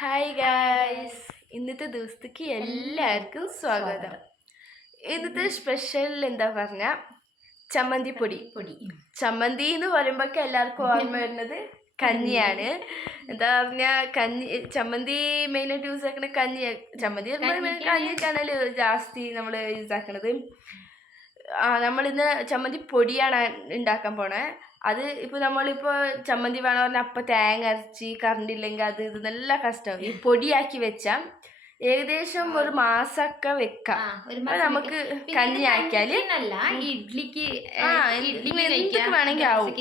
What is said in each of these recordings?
Hi guys, ഇന്നത്തെ ദിവസത്തേക്ക് എല്ലാവർക്കും സ്വാഗതം. ഇന്നത്തെ സ്പെഷ്യൽ എന്താ പറഞ്ഞ ചമ്മന്തിപ്പൊടി. ചമ്മന്തി എന്ന് പറയുമ്പോൾ എല്ലാവർക്കും ഓർമ്മ വരുന്നത് കഞ്ഞിയാണ്. എന്താ പറഞ്ഞ കഞ്ഞി ചമ്മന്തി മെയിനായിട്ട് യൂസ് ആക്കണ കഞ്ഞി. ചമ്മന്തി കഞ്ഞിക്കാണല്ലോ ജാസ്തി നമ്മൾ യൂസ് ആക്കണത്. നമ്മളിന്ന് ചമ്മന്തി പൊടിയാണ് ഉണ്ടാക്കാൻ പോണേ. അത് ഇപ്പോൾ നമ്മളിപ്പോൾ ചമ്മന്തി വേണമെന്ന് പറഞ്ഞാൽ അപ്പം തേങ്ങ അരച്ച് കറണ്ട് ഇല്ലെങ്കിൽ അത് ഇത് നല്ല കഷ്ടം. ഈ പൊടിയാക്കി വെച്ചാൽ ഏകദേശം ഒരു മാസമൊക്കെ വെക്കാം. നമുക്ക് കഞ്ഞി ആക്കിയാൽ ഇഡ്ലിക്ക് എന്തൊക്കെ വേണമെങ്കിൽ ആവും.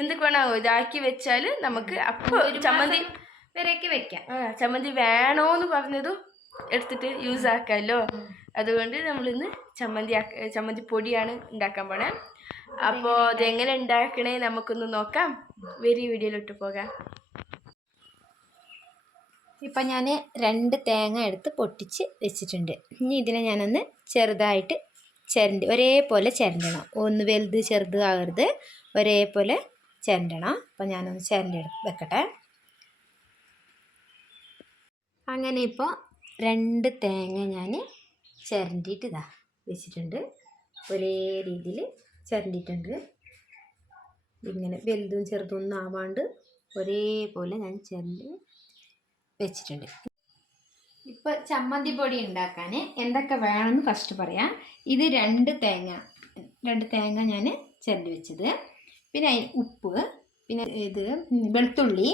എന്തൊക്കെ വേണമാവും ഇതാക്കി വെച്ചാൽ നമുക്ക് അപ്പോൾ ചമ്മന്തി വരെയൊക്കെ വെക്കാം. ചമ്മന്തി വേണോന്ന് പറഞ്ഞതും എടുത്തിട്ട് യൂസ് ആക്കാമല്ലോ. അതുകൊണ്ട് നമ്മളിന്ന് ചമ്മന്തി പൊടിയാണ് ഉണ്ടാക്കാൻ പോണേ. അപ്പോൾ അതെങ്ങനെ ഉണ്ടാക്കണേ നമുക്കൊന്ന് നോക്കാം. വീഡിയോയിലോട്ട് പോകാം. ഇപ്പം ഞാൻ 2 തേങ്ങ എടുത്ത് പൊട്ടിച്ച് വെച്ചിട്ടുണ്ട്. ഇനി ഇതിനെ ഞാനൊന്ന് ചെറുതായിട്ട് ഒരേപോലെ ചിരണ്ടണം. ഒന്ന് വലുത് ചെറുത് ആകരുത്, ഒരേപോലെ ചിരണ്ടണം. അപ്പം ഞാനൊന്ന് ചിരണ്ടി വെക്കട്ടെ. അങ്ങനെ ഇപ്പോൾ 2 തേങ്ങ ഞാൻ ചിരണ്ടിയിട്ട് വെച്ചിട്ടുണ്ട്. ഒരേ രീതിയിൽ ചിരണ്ടിയിട്ടുണ്ട്. ഇങ്ങനെ വലുതും ചെറുതും ഒന്നും ആവാണ്ട് ഒരേപോലെ ഞാൻ ചിരണ്ടി വെച്ചിട്ടുണ്ട്. ഇപ്പോൾ ചമ്മന്തി പൊടി ഉണ്ടാക്കാൻ എന്തൊക്കെ വേണമെന്ന് ഫസ്റ്റ് പറയാം. ഇത് 2 തേങ്ങ ഞാൻ ചിരണ്ടി വെച്ചത്. പിന്നെ ഉപ്പ്, പിന്നെ ഇത് വെളുത്തുള്ളി,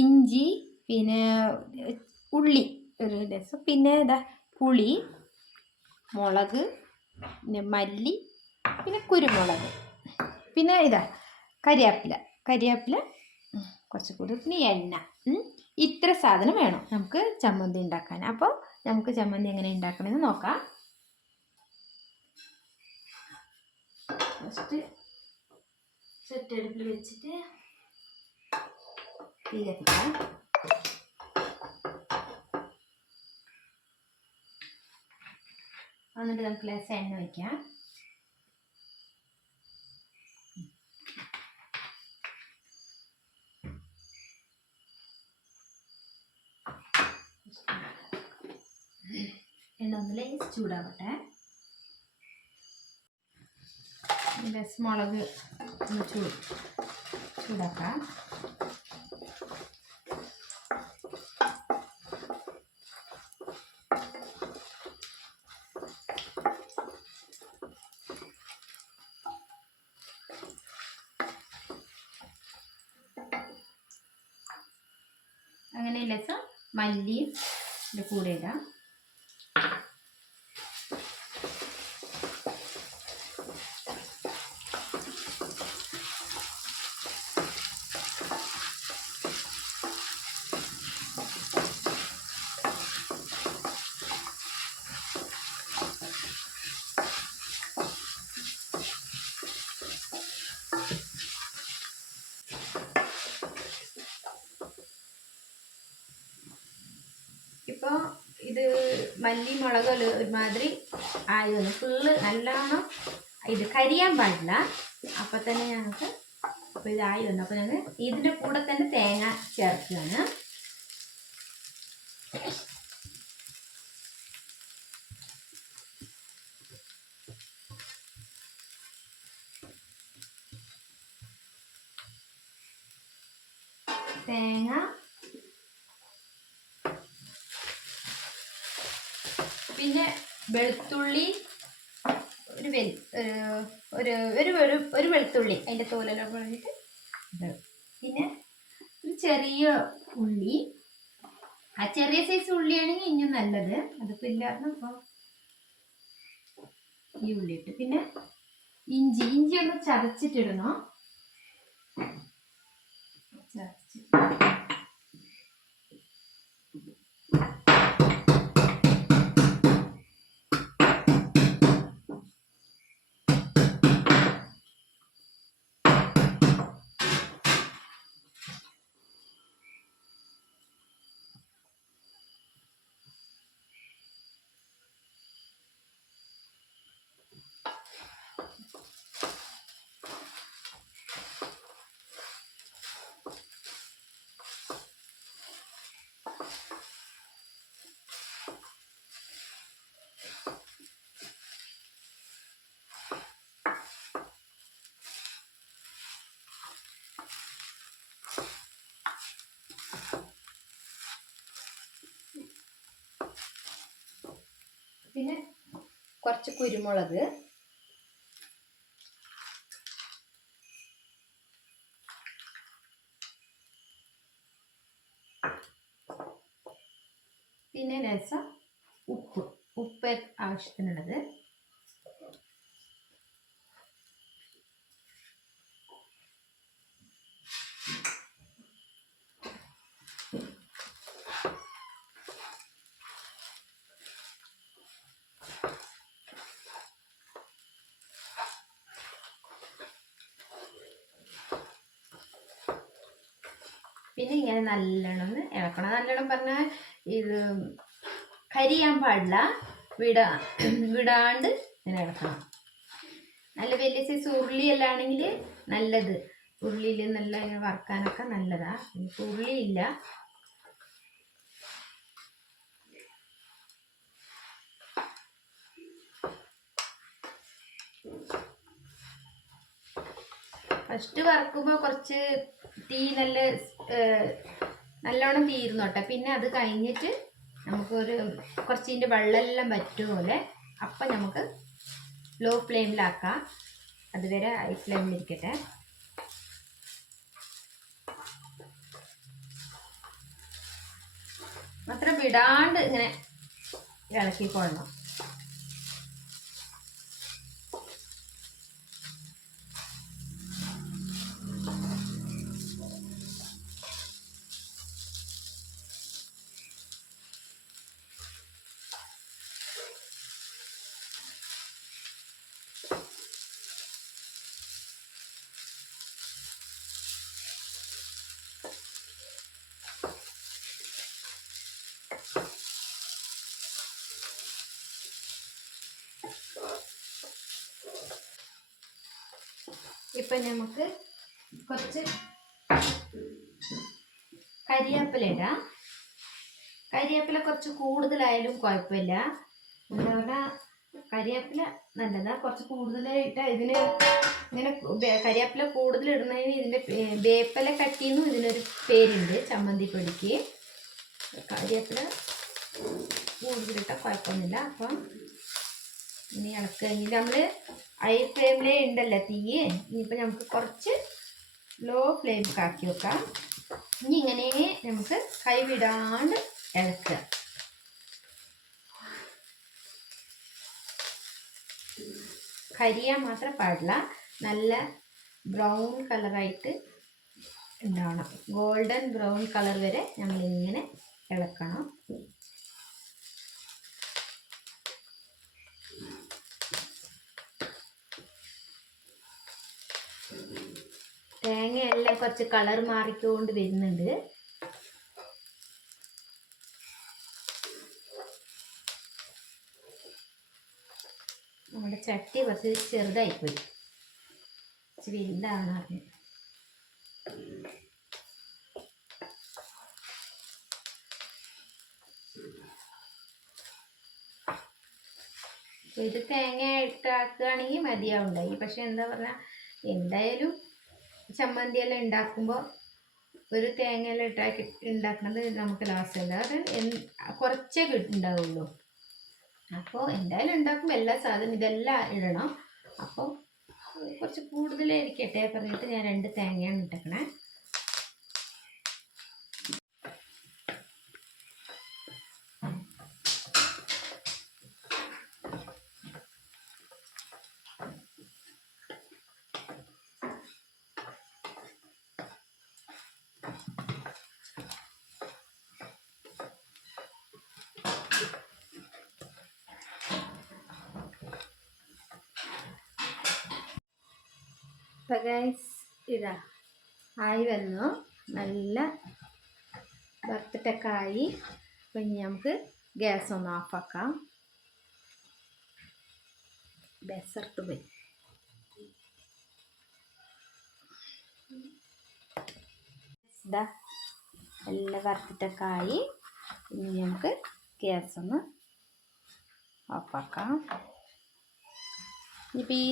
ഇഞ്ചി, പിന്നെ ഉള്ളി ഒരു രസം, പിന്നെ പുളി, മുളക്, പിന്നെ മല്ലി, പിന്നെ കുരുമുളക്, പിന്നെ കരിവേപ്പില കുറച്ച് കൂടി, പിന്നെ എണ്ണ. ഇത്ര സാധനം വേണം നമുക്ക് ചമ്മന്തി ഉണ്ടാക്കാൻ. അപ്പോൾ നമുക്ക് ചമ്മന്തി എങ്ങനെ ഉണ്ടാക്കണമെന്ന് നോക്കാം. ഫസ്റ്റ് അടുപ്പിൽ വെച്ചിട്ട് തീ കത്തിക്കാം. എന്നിട്ട് നമുക്ക് ലേശം എണ്ണ വയ്ക്കാം. എണ്ണ ഒന്ന് ചൂടാവട്ടെ. മുളക് ഒന്ന് ചൂടാക്കാം. അങ്ങനെ ലേശം മല്ലിയും കൂടെ ഇടാം. ഇപ്പോൾ ഇത് മല്ലി മുളക് ഒരുമാതിരി ആയി വന്നു. ഫുള്ള് നല്ലോണം ഇത് കരിയാൻ പാടില്ല. അപ്പം തന്നെ ഞങ്ങൾക്ക് അപ്പോൾ ഇതായി വന്നു. അപ്പോൾ ഞങ്ങൾ ഇതിൻ്റെ കൂടെ തന്നെ തേങ്ങ ചേർക്കുകയാണ്. തേങ്ങ, പിന്നെ വെളുത്തുള്ളി, ഒരു വെളുത്തുള്ളി അതിൻ്റെ തോലെല്ലാം പറഞ്ഞിട്ട്, പിന്നെ ഒരു ചെറിയ ഉള്ളി. ആ ചെറിയ സൈസ് ഉള്ളിയാണെങ്കിൽ ഇനിയും നല്ലത്. അതിപ്പോൾ ഇല്ലായിരുന്നു. അപ്പോൾ ഈ ഉള്ളി ഇട്ട്, പിന്നെ ഇഞ്ചി ഒന്ന് ചതച്ചിട്ടിടണം. പിന്നെ കുറച്ച് കുരുമുളക്, പിന്നെ ലേശം ഉപ്പ് ആവശ്യത്തിനുള്ളത്, പിന്നെ ഇങ്ങനെ നല്ലോണം ഒന്ന് ഇളക്കണം. നല്ലോണം പറഞ്ഞാൽ ഇത് കരിയാൻ പാടില്ല, വിടാണ്ട് ഇങ്ങനെ ഇളക്കണം. നല്ല വലിയ സൈസ് ഉരുളിയെല്ലാം ആണെങ്കിൽ നല്ലത്, ഉരുളിയിൽ നല്ല ഇങ്ങനെ വറുക്കാനൊക്കെ നല്ലതാ. എനിക്ക് ഉരുളിയില്ല. ഫസ്റ്റ് വറക്കുമ്പോൾ കുറച്ച് തീ നല്ലോണം തീരുന്നോട്ടെ. പിന്നെ അത് കഴിഞ്ഞിട്ട് നമുക്കൊരു കുറച്ചിൻ്റെ വെള്ളമെല്ലാം പറ്റും പോലെ അപ്പം നമുക്ക് ലോ ഫ്ലെയിമിലാക്കാം. അതുവരെ ഹൈ ഫ്ലെയിമിലിരിക്കട്ടെ. മാത്രം വിടാണ്ട് ഇങ്ങനെ ഇളക്കിക്കൊള്ളണം. ഇപ്പം നമുക്ക് കുറച്ച് കരിവേപ്പില ഇടാം. കരിവേപ്പില കുറച്ച് കൂടുതലായാലും കുഴപ്പമില്ല. എന്താ പറഞ്ഞാൽ കരിവേപ്പില നല്ലതാണ്. കുറച്ച് കൂടുതലായിട്ട് ഇതിന് ഇങ്ങനെ കരിവേപ്പില കൂടുതൽ ഇടുന്നതിന് ഇതിൻ്റെ വേപ്പില കട്ടിന്നും ഇതിനൊരു പേരുണ്ട് ചമ്മന്തിപ്പൊടിക്ക്. കരിവേപ്പില കൂടുതലിട്ടാൽ കുഴപ്പമൊന്നുമില്ല. അപ്പം ഇനി ഇളക്കുക. കഴിഞ്ഞിട്ട് നമ്മൾ ഹൈ ഫ്ലെയിമിലേ ഉണ്ടല്ലോ തീ, ഇനിയിപ്പോൾ നമുക്ക് കുറച്ച് ലോ ഫ്ലെയിമിലേക്ക് ആക്കി വെക്കാം. ഇനി ഇങ്ങനെ നമുക്ക് കൈ വിടാണ്ട് ഇളക്കുക. കരിയാൻ മാത്രം പാടില്ല, നല്ല ബ്രൗൺ കളറായിട്ട് ഉണ്ടാവണം. ഗോൾഡൻ ബ്രൗൺ കളർ വരെ നമ്മളിങ്ങനെ ഇളക്കണം. തേങ്ങയെല്ലാം കുറച്ച് കളർ മാറിക്കൊണ്ട് വരുന്നുണ്ട്. നമ്മുടെ ചട്ടി കുറച്ച് ചെറുതായിപ്പോയി, ഇച്ചിരി വലുതാണ്. ഇത് തേങ്ങ ഇട്ടാക്കുകയാണെങ്കിൽ മതിയാവുണ്ടായി. പക്ഷെ എന്താ പറഞ്ഞാൽ എന്തായാലും ചമ്മന്തിയെല്ലാം ഉണ്ടാക്കുമ്പോൾ ഒരു തേങ്ങയെല്ലാം ഉണ്ടാക്കുന്നത് നമുക്ക് ലാസ്റ്റല്ല, അത് കുറച്ചേ ഉണ്ടാവുള്ളൂ. അപ്പോൾ എന്തായാലും ഉണ്ടാക്കുമ്പോൾ എല്ലാ സാധനവും ഇതെല്ലാം ഇടണം. അപ്പോൾ കുറച്ച് കൂടുതലായിരിക്കട്ടെ പറഞ്ഞിട്ട് ഞാൻ 2 തേങ്ങയാണ് ഇട്ടേക്കണേ. അപ്പോൾ ഗൈസ് ഇതാ ആയി വന്നു, നല്ല വറുത്തിട്ടൊക്കെ ആയി. അപ്പം ഇനി നമുക്ക് ഗ്യാസ് ഒന്ന് ഓഫാക്കാം. ബെസർട്ട് പോയി ഇതാ എല്ലാം വറുത്തിട്ടൊക്കെ ആയി. ഇനി നമുക്ക് ഗ്യാസ് ഒന്ന് ഓഫാക്കാം. ഇനിയിപ്പോൾ ഈ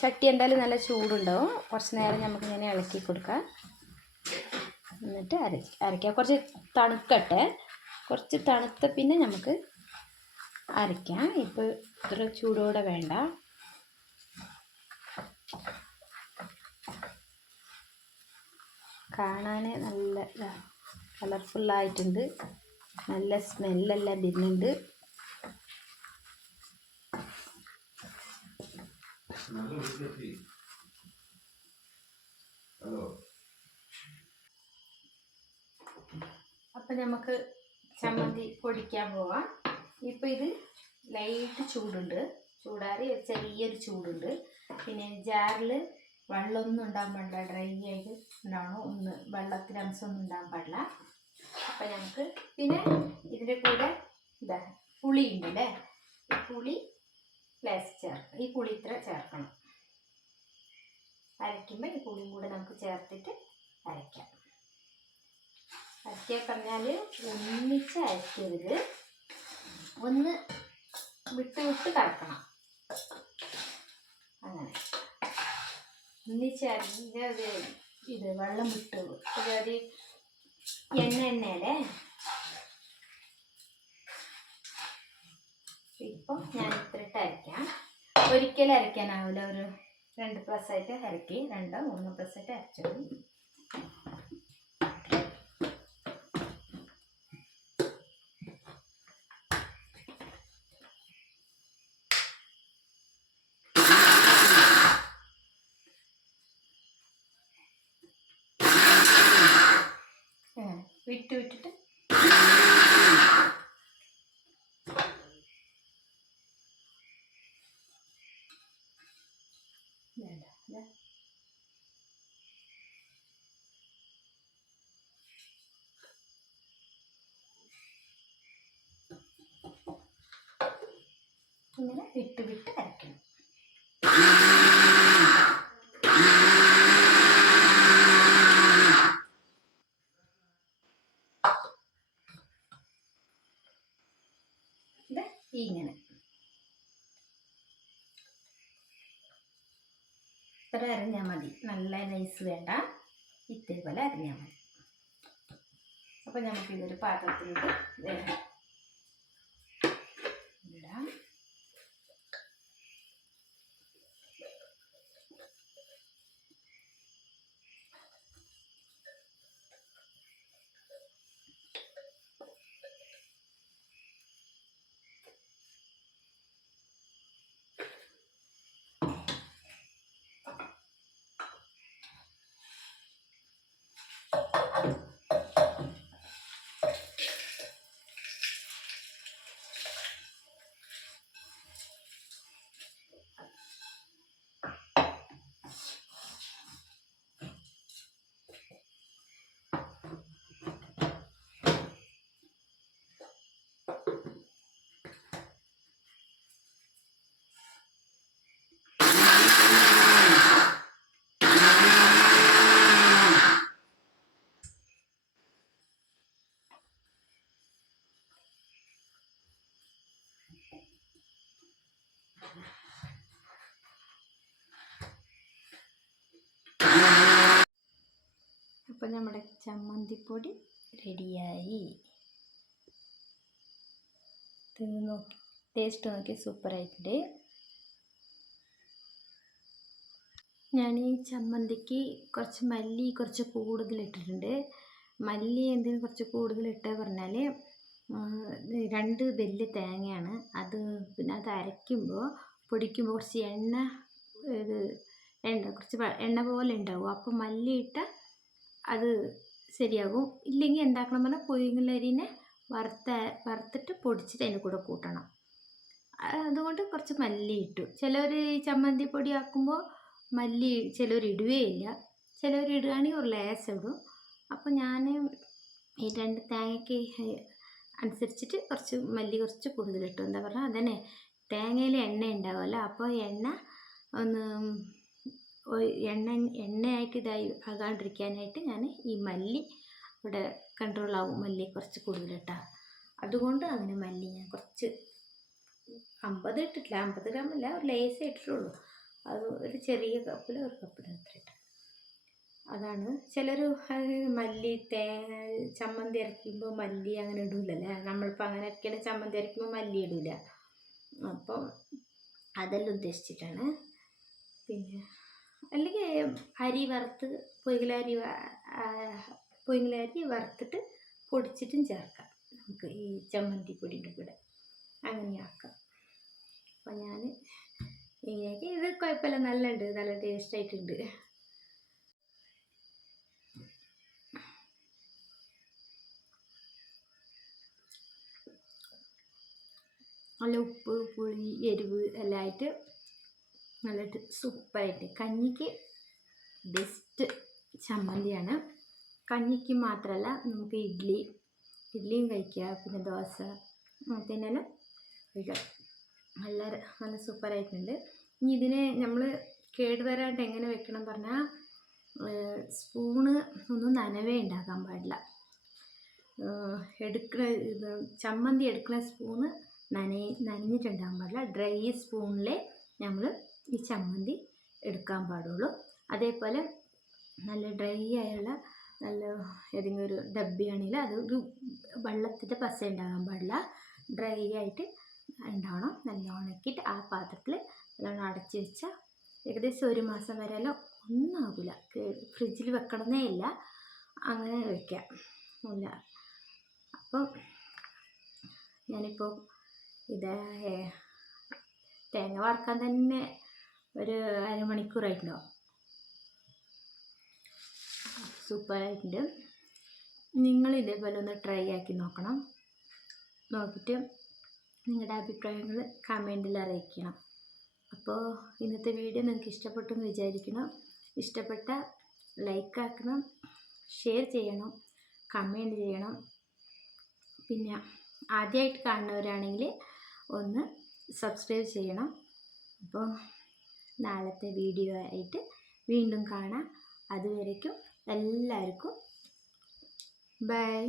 ചട്ടി എന്തായാലും നല്ല ചൂടുണ്ടാവും. കുറച്ച് നേരം നമുക്കിങ്ങനെ ഇളക്കി കൊടുക്കാം. എന്നിട്ട് അരയ്ക്കാം. കുറച്ച് തണുക്കട്ടെ. കുറച്ച് തണുത്ത പിന്നെ നമുക്ക് അരയ്ക്കാം. ഇപ്പോൾ ഇത്ര ചൂടോടെ വേണ്ട. കാണാൻ നല്ല കളർഫുള്ളായിട്ടുണ്ട്. നല്ല സ്മെല്ലെല്ലാം വരുന്നുണ്ട്. അപ്പം നമുക്ക് ചമ്മന്തി പൊടിക്കാൻ പോവാം. ഇപ്പം ഇത് ലൈറ്റ് ചൂടുണ്ട്, ചൂടാറി ചെറിയൊരു ചൂടുണ്ട്. പിന്നെ ജാറിൽ വെള്ളമൊന്നും ഉണ്ടാകാൻ പാടില്ല, ഡ്രൈ ആയിട്ട് ഉണ്ടാവണം. വെള്ളത്തിന് അംശമൊന്നും ഉണ്ടാകാൻ പാടില്ല. അപ്പം നമുക്ക് പിന്നെ ഇതിൻ്റെ കൂടെ ഇതാ പുളി ഉണ്ടല്ലേ, ഈ പുളി ലേശം ചേർക്കണം. ഈ പുളി ഇത്ര ചേർക്കണം. അരയ്ക്കുമ്പോൾ ഈ പുളിയും കൂടെ നമുക്ക് ചേർത്തിട്ട് അരയ്ക്കാം. അരയ്ക്കാൻ പറഞ്ഞാൽ ഒന്നിച്ച് അരയ്ക്കരുത്, ഒന്ന് വിട്ട് കറക്കണം. അങ്ങനെ ഒന്നിച്ച് അരഞ്ഞത് ഇത് വെള്ളം വിട്ടു, അതായത് എണ്ണയല്ലേ. ഇപ്പം ഞാൻ ഇത്രയിട്ട് അരയ്ക്കാം. ഒരിക്കലും അരയ്ക്കാനാവില്ല, ഒരു 2 പ്രസ്സായിട്ട് അരക്കി, 2-3 പ്രസ്സായിട്ട് അരച്ചോളൂ. വിട്ടിട്ട് ഇങ്ങനെ വിട്ട് അരക്കണം. ഇങ്ങനെ ഇത്ര അരിഞ്ഞാൽ മതി, നല്ല നൈസ് വേണ്ട, ഇതേപോലെ അരിഞ്ഞാൽ മതി. അപ്പം നമുക്കിതൊരു പാത്രത്തിലേക്ക് ഇടാം. അപ്പം നമ്മുടെ ചമ്മന്തിപ്പൊടി റെഡിയായി. തിന്ന് നോക്കി, ടേസ്റ്റ് നോക്കി, സൂപ്പറായിട്ടുണ്ട്. ഞാൻ ഈ ചമ്മന്തിക്ക് കുറച്ച് മല്ലി കുറച്ച് കൂടുതലിട്ടിട്ടുണ്ട്. മല്ലി എന്തിന് കുറച്ച് കൂടുതലിട്ട് പറഞ്ഞാൽ 2 വലിയ തേങ്ങയാണ് അത്. പിന്നെ അത് അരയ്ക്കുമ്പോൾ പൊടിക്കുമ്പോൾ കുറച്ച് കുറച്ച് എണ്ണ പോലെ ഉണ്ടാവും. അപ്പോൾ മല്ലി ഇട്ടാൽ അത് ശരിയാകും. ഇല്ലെങ്കിൽ എന്താക്കണം പറഞ്ഞാൽ പുഴുങ്ങലരിനെ വറുത്തിട്ട് പൊടിച്ചിട്ട് അതിൻ്റെ കൂടെ കൂട്ടണം. അതുകൊണ്ട് കുറച്ച് മല്ലി ഇട്ടു. ചിലർ ഈ ചമ്മന്തി പൊടി ആക്കുമ്പോൾ മല്ലി ചിലർ ഇടുകയില്ല, ചിലർ ഇടുകയാണെങ്കിൽ ഒരു ലേശം ഇടും. അപ്പോൾ ഞാൻ ഈ 2 തേങ്ങയ്ക്ക് അനുസരിച്ചിട്ട് കുറച്ച് മല്ലി കുറച്ച് കൂടുതലിട്ടു. എന്താ പറഞ്ഞാൽ അതന്നെ തേങ്ങയിൽ എണ്ണ ഉണ്ടാവുമല്ലോ, അപ്പോൾ ഒന്ന് എണ്ണയായിട്ട് ആകാണ്ടിരിക്കാനായിട്ട് ഞാൻ ഈ മല്ലി ഇവിടെ കൺട്രോളാവും. മല്ലി കുറച്ച് കൂടുതലിട്ടാൽ അതുകൊണ്ട് അങ്ങനെ മല്ലി ഞാൻ കുറച്ച് 50 ഇട്ടിട്ടില്ല, 50 ഗ്രാമല്ല, ഒരു ലേസേ ഇട്ടിട്ടുള്ളൂ. അത് ഒരു ചെറിയ കപ്പിൽ ഒരു കപ്പിന് അത്ര ഇട്ടു. അതാണ്. ചിലർ മല്ലി ചമ്മന്തി അരയ്ക്കുമ്പോൾ മല്ലി അങ്ങനെ ഇടില്ലല്ലേ. നമ്മളിപ്പോൾ അങ്ങനെ അരയ്ക്കണ ചമ്മന്തി അരയ്ക്കുമ്പോൾ മല്ലി ഇടില്ല. അപ്പം അതെല്ലാം ഉദ്ദേശിച്ചിട്ടാണ്. പിന്നെ അല്ലെങ്കിൽ അരി വറുത്ത് പൊയ്കലരി വറുത്തിട്ട് പൊടിച്ചിട്ടും ചേർക്കാം നമുക്ക് ഈ ചമ്മന്തി പൊടിയുടെ കൂടെ, അങ്ങനെയാക്കാം. അപ്പം ഞാൻ ഇങ്ങനെയൊക്കെ, ഇത് കുഴപ്പമില്ല, നല്ലുണ്ട്, നല്ല ടേസ്റ്റായിട്ടുണ്ട്. നല്ല ഉപ്പ്, പുളി, എരിവ് എല്ലാം ആയിട്ട് നല്ല സൂപ്പറായിട്ട്, കഞ്ഞിക്ക് ബെസ്റ്റ് ചമ്മന്തിയാണ്. കഞ്ഞിക്ക് മാത്രമല്ല, നമുക്ക് ഇഡ്ഡലിയും കഴിക്കുക, പിന്നെ ദോശ അങ്ങനത്തേനെല്ലാം കഴിക്കാം. നല്ല സൂപ്പറായിട്ടുണ്ട്. ഇനി ഇതിനെ നമ്മൾ കേടുവരാണ്ട് എങ്ങനെ വെക്കണം പറഞ്ഞാൽ, സ്പൂണ് ഒന്നും നനവേ ഉണ്ടാക്കാൻ പാടില്ല. ചമ്മന്തി എടുക്കുന്ന സ്പൂണ് നനഞ്ഞിട്ടുണ്ടാകാൻ പാടില്ല. ഡ്രൈ സ്പൂണിലെ നമ്മൾ ഈ ചമ്മന്തി എടുക്കാൻ പാടുള്ളൂ. അതേപോലെ നല്ല ഡ്രൈ ആയുള്ള നല്ല ഏതെങ്കിലും ഒരു ഡബ്ബിയാണെങ്കിൽ അത് ഒരു വെള്ളത്തിൻ്റെ പസ ഉണ്ടാകാൻ പാടില്ല, ഡ്രൈ ആയിട്ട് ഉണ്ടാവണം. നല്ല ഉണക്കിയിട്ട് ആ പാത്രത്തിൽ നല്ലോണം അടച്ച് വെച്ചാൽ ഏകദേശം 1 മാസം വരെയെല്ലാം ഒന്നും ആകില്ല. ഫ്രിഡ്ജിൽ വെക്കണമെന്നേ ഇല്ല, അങ്ങനെ വയ്ക്കാം ഇല്ല. അപ്പം ഞാനിപ്പോൾ ഇത് തേങ്ങ വറുക്കാൻ തന്നെ ഒരു അരമണിക്കൂറായിട്ടുണ്ടാവും. സൂപ്പറായിട്ടുണ്ട്. നിങ്ങൾ ഇതേപോലെ ഒന്ന് ട്രൈ ആക്കി നോക്കണം. നോക്കിയിട്ട് നിങ്ങളുടെ അഭിപ്രായങ്ങൾ കമൻറ്റിൽ അറിയിക്കണം. അപ്പോൾ ഇന്നത്തെ വീഡിയോ നിങ്ങൾക്ക് ഇഷ്ടപ്പെട്ടു എന്ന് വിചാരിക്കണം. ഇഷ്ടപ്പെട്ട ലൈക്ക് ആക്കണം, ഷെയർ ചെയ്യണം, കമൻറ്റ് ചെയ്യണം. പിന്നെ ആദ്യമായിട്ട് കാണുന്നവരാണെങ്കിൽ ഒന്ന് സബ്സ്ക്രൈബ് ചെയ്യണം. അപ്പോൾ നാളത്തെ വീഡിയോ ആയിട്ട് വീണ്ടും കാണാം. അതുവരേക്കും എല്ലാവർക്കും ബൈ.